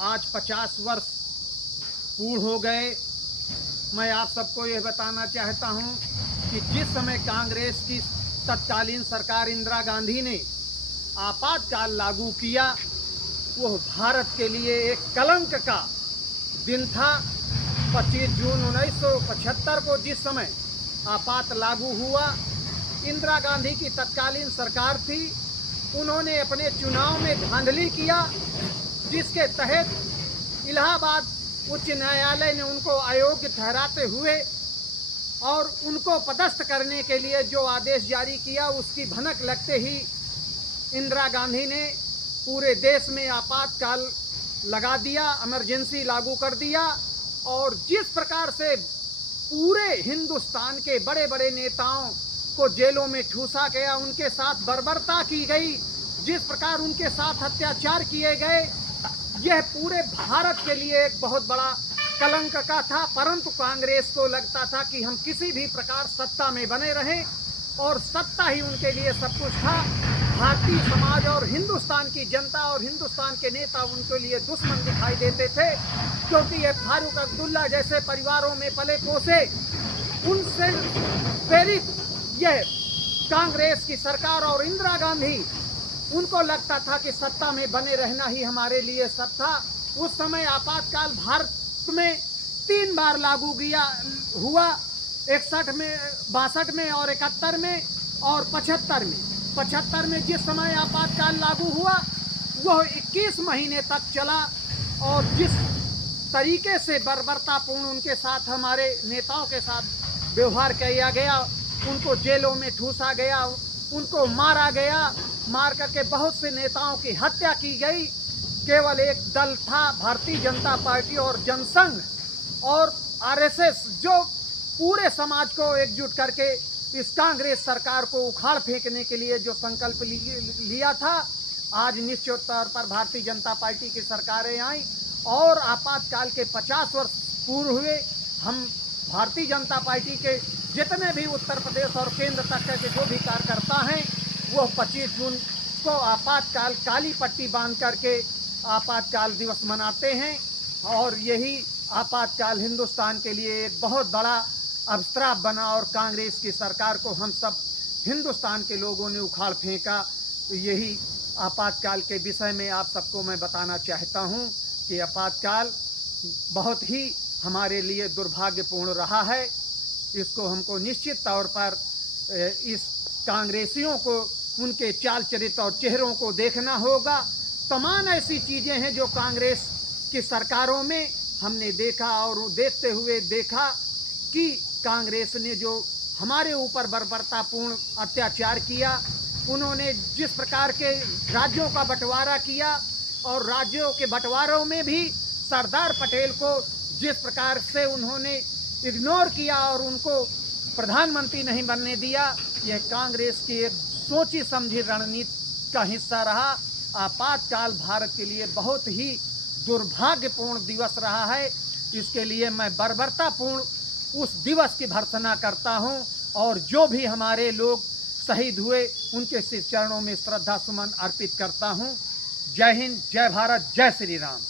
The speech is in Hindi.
आज 50 वर्ष पूर्ण हो गए। मैं आप सबको यह बताना चाहता हूं कि जिस समय कांग्रेस की तत्कालीन सरकार इंदिरा गांधी ने आपातकाल लागू किया, वह भारत के लिए एक कलंक का दिन था। 25 जून 1975 को जिस समय आपात लागू हुआ, इंदिरा गांधी की तत्कालीन सरकार थी। उन्होंने अपने चुनाव में धांधली किया, जिसके तहत इलाहाबाद उच्च न्यायालय ने उनको अयोग्य ठहराते हुए और उनको पदस्थ करने के लिए जो आदेश जारी किया, उसकी भनक लगते ही इंदिरा गांधी ने पूरे देश में आपातकाल लगा दिया, इमरजेंसी लागू कर दिया। और जिस प्रकार से पूरे हिंदुस्तान के बड़े बड़े नेताओं को जेलों में ठूसा गया, उनके साथ बर्बरता की गई, जिस प्रकार उनके साथ अत्याचार किए गए, यह पूरे भारत के लिए एक बहुत बड़ा कलंक का था। परंतु कांग्रेस को लगता था कि हम किसी भी प्रकार सत्ता में बने रहें और सत्ता ही उनके लिए सब कुछ था। भारतीय समाज और हिंदुस्तान की जनता और हिंदुस्तान के नेता उनके लिए दुश्मन दिखाई देते थे, क्योंकि ये फारूक अब्दुल्ला जैसे परिवारों में पले पोसे, उनसे प्रेरित यह कांग्रेस की सरकार और इंदिरा गांधी, उनको लगता था कि सत्ता में बने रहना ही हमारे लिए सब था। उस समय आपातकाल भारत में 3 बार लागू हुआ, 61 में, 62 में और 71 में और 75 में। 75 में जिस समय आपातकाल लागू हुआ, वह 21 महीने तक चला और जिस तरीके से बर्बरतापूर्ण उनके साथ, हमारे नेताओं के साथ व्यवहार किया गया, उनको जेलों में ठूसा गया, उनको मारा गया, मार करके बहुत से नेताओं की हत्या की गई। केवल एक दल था, भारतीय जनता पार्टी और जनसंघ और आरएसएस, जो पूरे समाज को एकजुट करके इस कांग्रेस सरकार को उखाड़ फेंकने के लिए जो संकल्प लिया था। आज निश्चित तौर पर भारतीय जनता पार्टी की सरकारें आई और आपातकाल के 50 वर्ष पूर्ण हुए। हम भारतीय जनता पार्टी के जितने भी उत्तर प्रदेश और केंद्र तक के जो भी कार्यकर्ता हैं, वो 25 जून को आपातकाल काली पट्टी बांध करके आपातकाल दिवस मनाते हैं। और यही आपातकाल हिंदुस्तान के लिए एक बहुत बड़ा अभिशाप बना और कांग्रेस की सरकार को हम सब हिंदुस्तान के लोगों ने उखाड़ फेंका। तो यही आपातकाल के विषय में आप सबको मैं बताना चाहता हूं कि आपातकाल बहुत ही हमारे लिए दुर्भाग्यपूर्ण रहा है। इसको हमको निश्चित तौर पर इस कांग्रेसियों को उनके चाल चरित्र और चेहरों को देखना होगा। तमाम ऐसी चीज़ें हैं जो कांग्रेस की सरकारों में हमने देखा और देखते हुए देखा कि कांग्रेस ने जो हमारे ऊपर बर्बरतापूर्ण अत्याचार किया, उन्होंने जिस प्रकार के राज्यों का बंटवारा किया और राज्यों के बंटवारों में भी सरदार पटेल को जिस प्रकार से उन्होंने इग्नोर किया और उनको प्रधानमंत्री नहीं बनने दिया, यह कांग्रेस की एक सोची समझी रणनीति का हिस्सा रहा। आपातकाल भारत के लिए बहुत ही दुर्भाग्यपूर्ण दिवस रहा है। इसके लिए मैं बर्बरतापूर्ण उस दिवस की भर्त्सना करता हूं और जो भी हमारे लोग शहीद हुए उनके चरणों में श्रद्धा सुमन अर्पित करता हूं। जय हिंद, जय भारत, जय श्री राम।